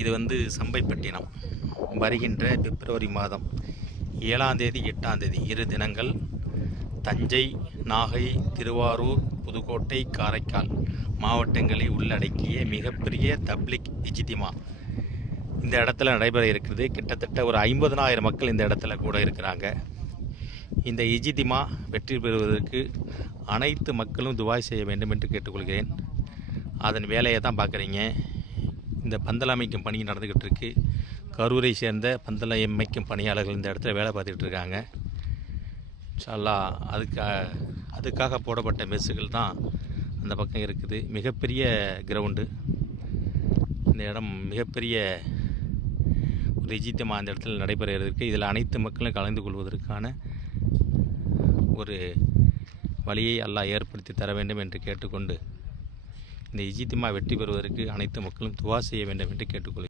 இது சம்பைப்பட்டினம். வருகின்ற பிப்ரவரி மாதம் 7ஆம் தேதி 8ஆம் தேதி 2 தினங்கள் தஞ்சை, நாகை, திருவாரூர், புதுக்கோட்டை, காரைக்கால் மாவட்டங்களை உள்ளடக்கிய மிகப்பெரிய தப்லிக் இஜ்திமா இந்த இடத்துல நடைபெற இருக்கிறது. கிட்டத்தட்ட ஒரு 50,000 மக்கள் இந்த இடத்துல கூட இருக்கிறாங்க. இந்த இஜ்திமா வெற்றி பெறுவதற்கு அனைத்து மக்களும் துவாய் செய்ய வேண்டும் என்று கேட்டுக்கொள்கிறேன். அதன் வேலையை தான் பார்க்குறீங்க. இந்த பந்தல் அமைக்கும் பணி நடந்துக்கிட்டு இருக்கு. கரூரை சேர்ந்த பந்தல் அமைக்கும் பணியாளர்கள் இந்த இடத்துல வேலை பார்த்துக்கிட்டு இருக்காங்க. இன்ஷா அல்லாஹ் அதுக்காக போடப்பட்ட மெஸ்ஸுகள் தான் அந்த பக்கம் இருக்குது. மிகப்பெரிய கிரவுண்டு. இந்த இடம் மிகப்பெரிய ஒரு இஜ்திமா அந்த இடத்துல நடைபெற இருக்குது. இதில் அனைத்து மக்களும் கலந்து கொள்வதற்கான ஒரு வழியை அல்லாஹ் ஏற்படுத்தி தர வேண்டும் என்று கேட்டுக்கொண்டு இந்த இஜ்திமா வெற்றி பெறுவதற்கு அனைத்து மக்களும் துவா செய்ய வேண்டும் என்று கேட்டுக்கொள்கிறேன்.